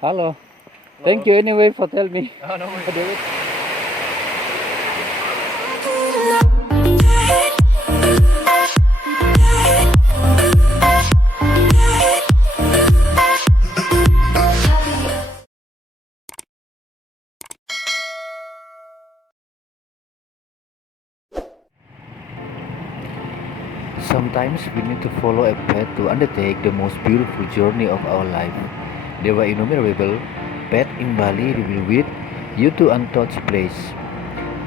Hello. Hello. Thank you anyway for telling me. Oh, no I do worries. it. Sometimes we need to follow a path to undertake the most beautiful journey of our life. There were innumerable paths in Bali will lead you to untouched place.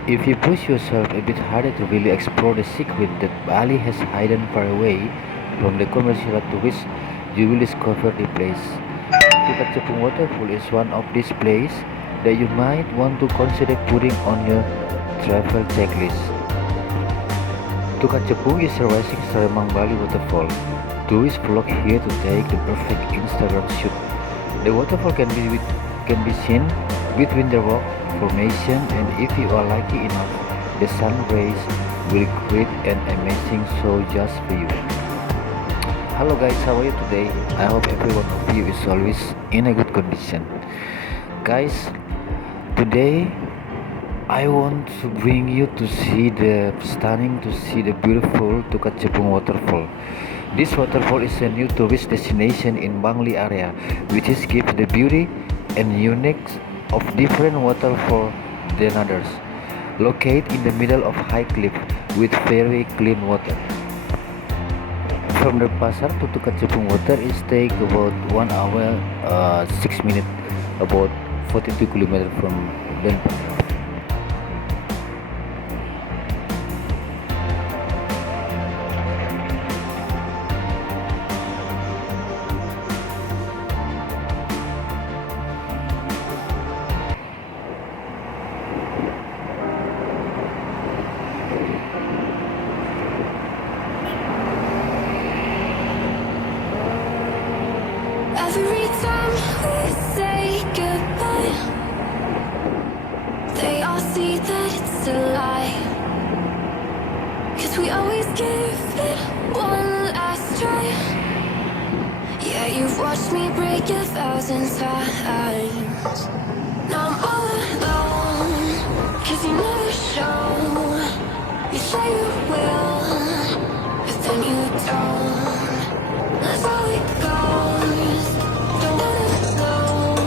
If you push yourself a bit harder to really explore the secret that Bali has hidden far away from the commercial tourists, you will discover the place. Tukad Cepung Waterfall is one of these places that you might want to consider putting on your travel checklist. Tukad Cepung is a rising star among Bali waterfall. Tourists flock here to take the perfect Instagram shoot. The waterfall can be seen between the rock formation, and if you are lucky enough, the sun rays will create an amazing show just for you. Hello guys, how are you today? I hope every one of you is always in a good condition. Guys, today I want to bring you to see the beautiful Tukad Cepung Waterfall. This waterfall is a new tourist destination in Bangli area, which is gives the beauty and uniqueness of different waterfall than others. Located in the middle of high cliff with very clean water. From the pasar to Tukad Cepung water is take about 1 hour 6 minutes, about 42 kilometers from Denpasar. Every time we say goodbye, they all see that it's a lie. 'Cause we always give it one last try. Yeah, you've watched me break 1,000 times. Now I'm all alone, 'cause you never show. You say you will, but then you don't. That's how it goes. Don't wanna know.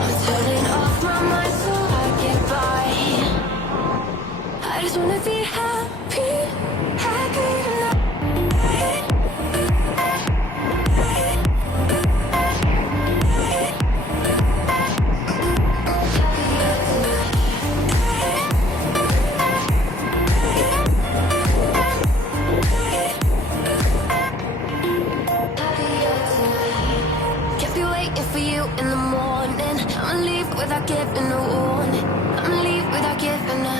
I'm turning off my mind so I get by. I just wanna be happy, happy tonight. Kept me waiting for you in the morning. I'ma leave without giving a warning. I'ma leave without giving a.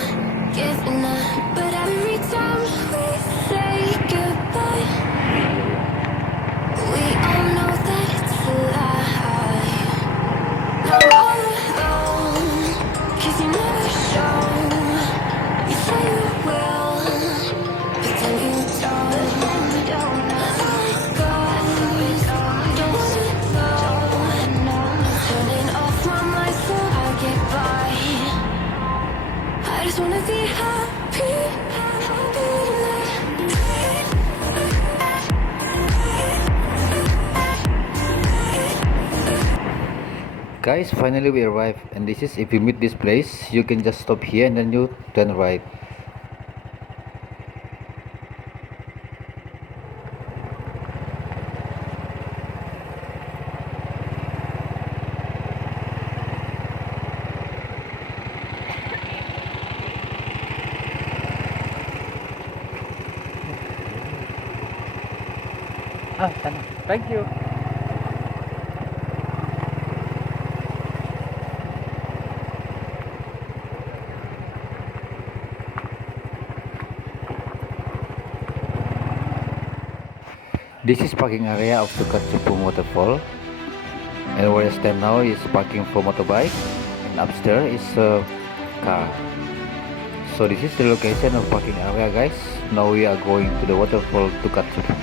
But every time we say goodbye, we all know that it's a lie. Now I'm all alone, 'cause you never show. You say you will, but then you don't. That's how it goes. Don't wanna know. Turning off my mind so I get by. I just wanna be happy, happy tonight. Guys, finally we arrived, and this is if you meet this place, you can just stop here and then you turn right. Ah, sana. Thank you. This is parking area of Tukad Cepung Waterfall, and where I stand now is parking for motorbike, and upstairs is a car. So this is the location of parking area, guys. Now we are going to the waterfall Tukad Cepung.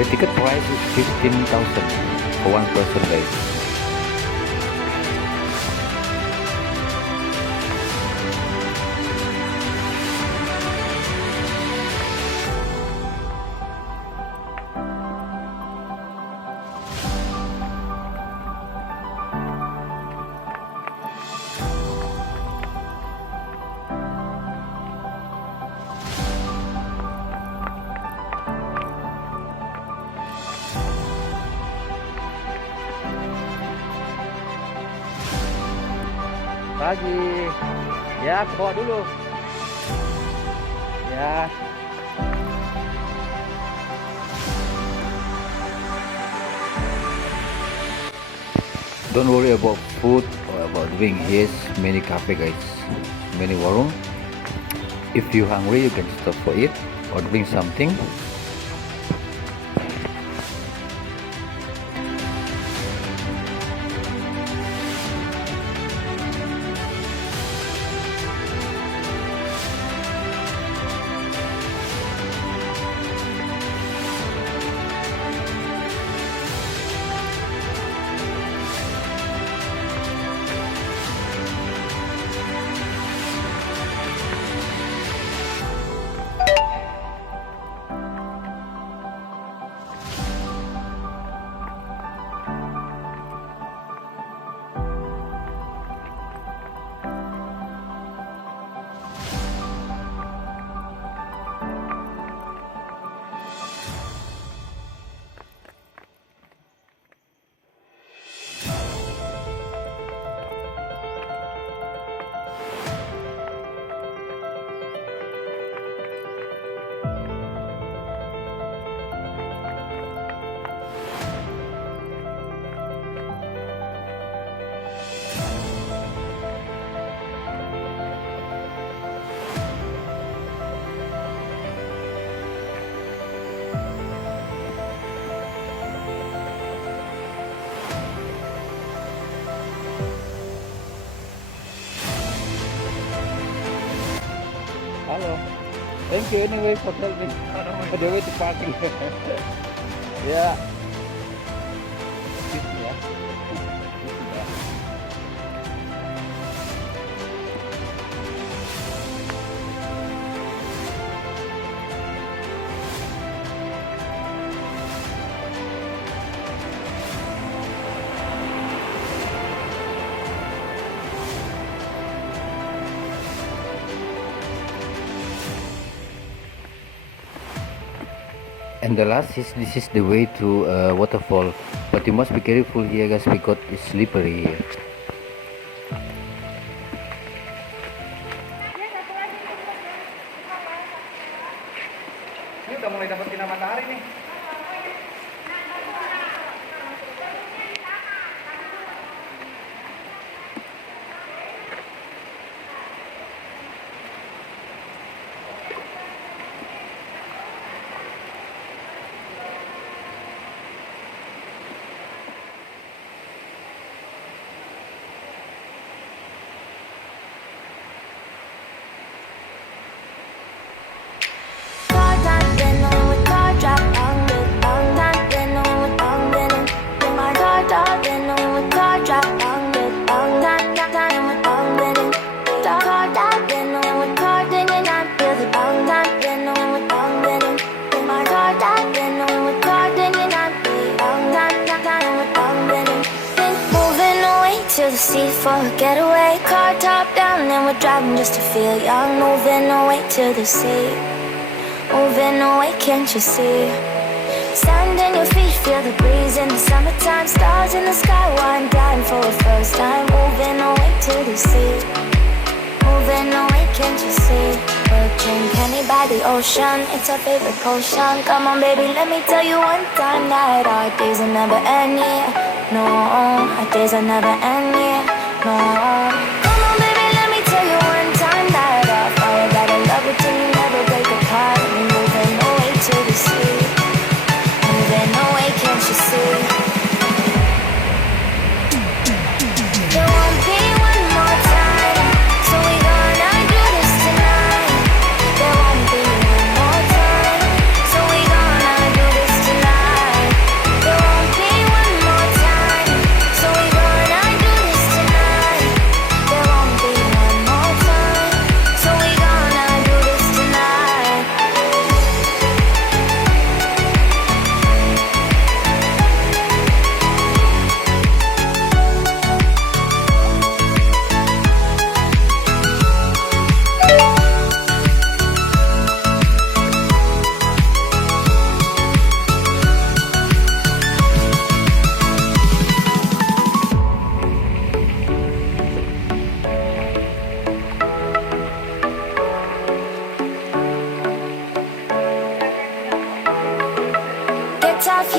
The ticket price is 15,000 for one person day. Pagi. Ya, bawa dulu. Ya. Don't worry about food or about drink. Here's many cafe guys, many warung. If you hungry, you can stop for it or drink something. Hello. Thank you anyway for helping. The way to parking. Yeah. And the last is this is the way to waterfall, but you must be careful here guys because it's slippery here. Ini udah mulai dapat sinar matahari nih. To the sea for a getaway, car top down and we're driving just to feel young. Moving away to the sea, moving away, can't you see? Sand in your feet, feel the breeze in the summertime. Stars in the sky, one dying for the first time. Moving away to the sea, moving away, can't you see? We'll drink honey by the ocean, it's our favorite potion. Come on baby, let me tell you one time that our days will never end, yeah. No, our days are never end, yeah. No. Come on, baby, let me tell you one time that our fire got a love between you, never break apart. And we're moving away to the sea, moving away, can't you see? There won't be one more time, so we gonna do this tonight. There won't be one more time, so we gonna do this tonight.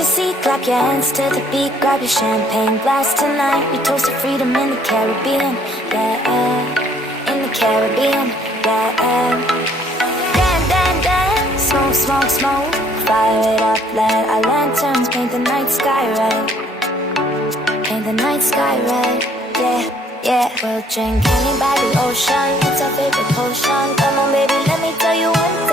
your seat, clap your hands to the beat, grab your champagne glass tonight. We toast to freedom in the Caribbean, yeah, in the Caribbean, yeah. Dan, dan, dan, smoke, smoke, smoke, fire it up, let our lanterns paint the night sky red, paint the night sky red, yeah, yeah. We'll drink honey by the ocean, it's our favorite potion. Come on baby, let me tell you one thing.